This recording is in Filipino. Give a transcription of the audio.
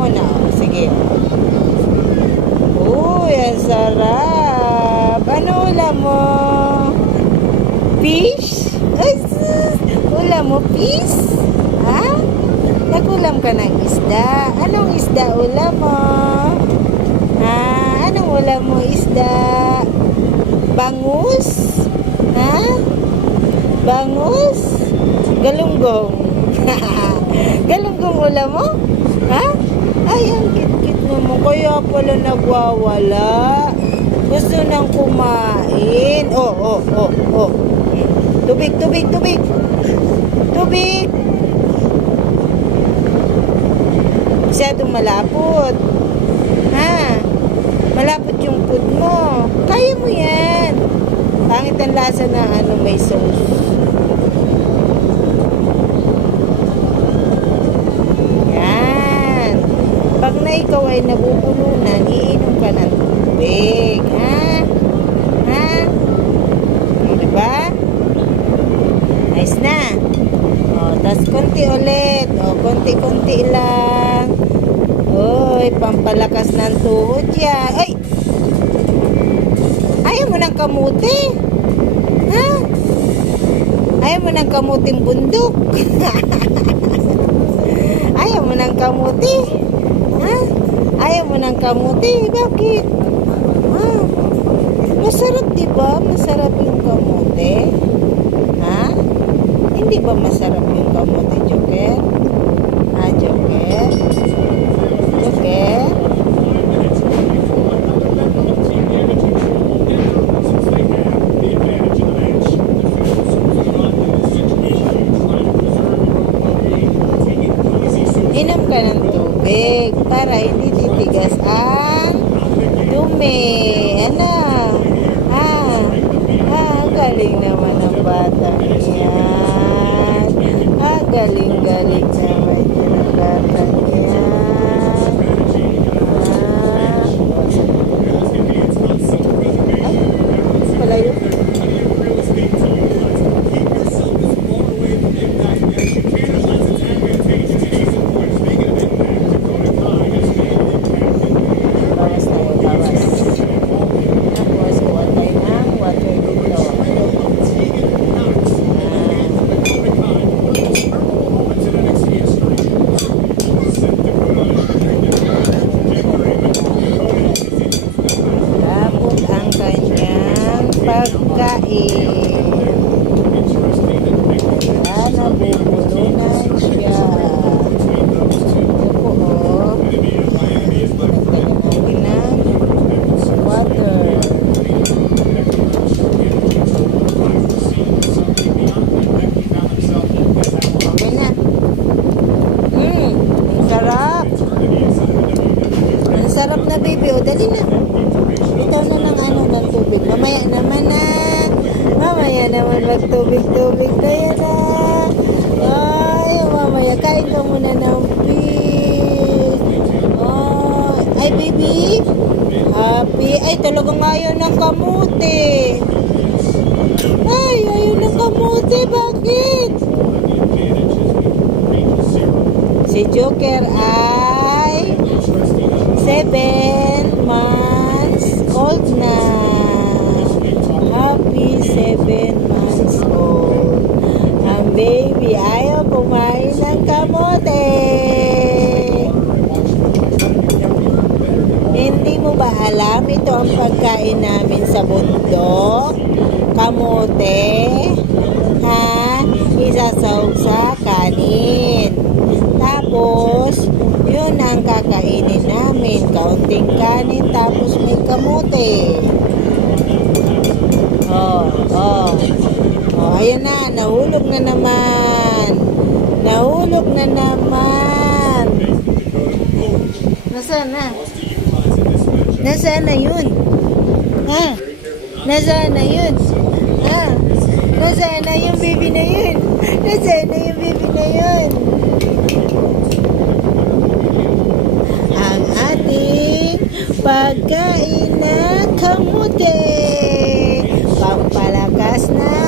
mo na. O, sige. Uy, ang sarap. Ano ulam mo? Fish? Ay, ulam mo fish? Ha? Nagulam ka ng isda. Anong isda ulam mo? Ha? Anong ulam mo isda? Bangus? Ha? Bangus? Galunggong? Galunggong ulam mo? Ha? Ay, ang kit-kit mo. Kaya pala nagwawala. Gusto nang kumain. Oh. Tubig. Tubig. Masyadong malapot. Ha? Malapot yung food mo. Kaya mo yan. Pangit ang lasa na may sauce. Yan. Pag na ikaw ay nabubulunan, iinom ka ng tubig. Ha? Diba? Nice na. Tas konti ulit. Konti-konti lang. Uy, pampalakas ng tuhod yan. Ay! Ayaw mo ng kamuti? Ha? Ayaw mo ng kamuting bundok? Ayaw mo ng kamuti? Ha? Ayaw mo ng kamuti? Bakit? Ha? Masarap, diba? Masarap yung kamuti? Ha? Hindi ba masarap yung kamuti, Joker? Ha, Joker? Joker? Inom ka ng tubig para hindi titigas ang dumi. Ano? Galing naman ang bata yan. Galing naman yan ang bata yan. Wala yun. Pagkain. Nabubulunan siya. Ito po, nagtagan natin ng water. Okay na. Ang sarap. Ang sarap na, baby. O, dali na. Ikaw na ng tubig. Mamaya naman magtubig-tubig kaya na. Ay, mamaya kain ka muna ng fish. Ay, baby. Happy. Ay, talagang ayaw ng kamuti. Ay, ayaw ng kamuti. Bakit? Si Joker ay 7 months old na. Happy 7 months old. Ang baby ayaw kumain ng kamote. Hindi mo ba alam ito ang pagkain namin sa bundok? Kamote. Ha? Isasawag sa kanin. Tapos, yun ang kakainin namin. Kaunting kanin, tapos may kamote. Ayan na, nahulog na naman. Nasaan na? Nasaan na yun? Ha? Nasaan na yun? Ha? Nasaan na yung baby na yun? Nasaan na yung baby na yun? Ang ating pagkain na kamote. Pampalakas na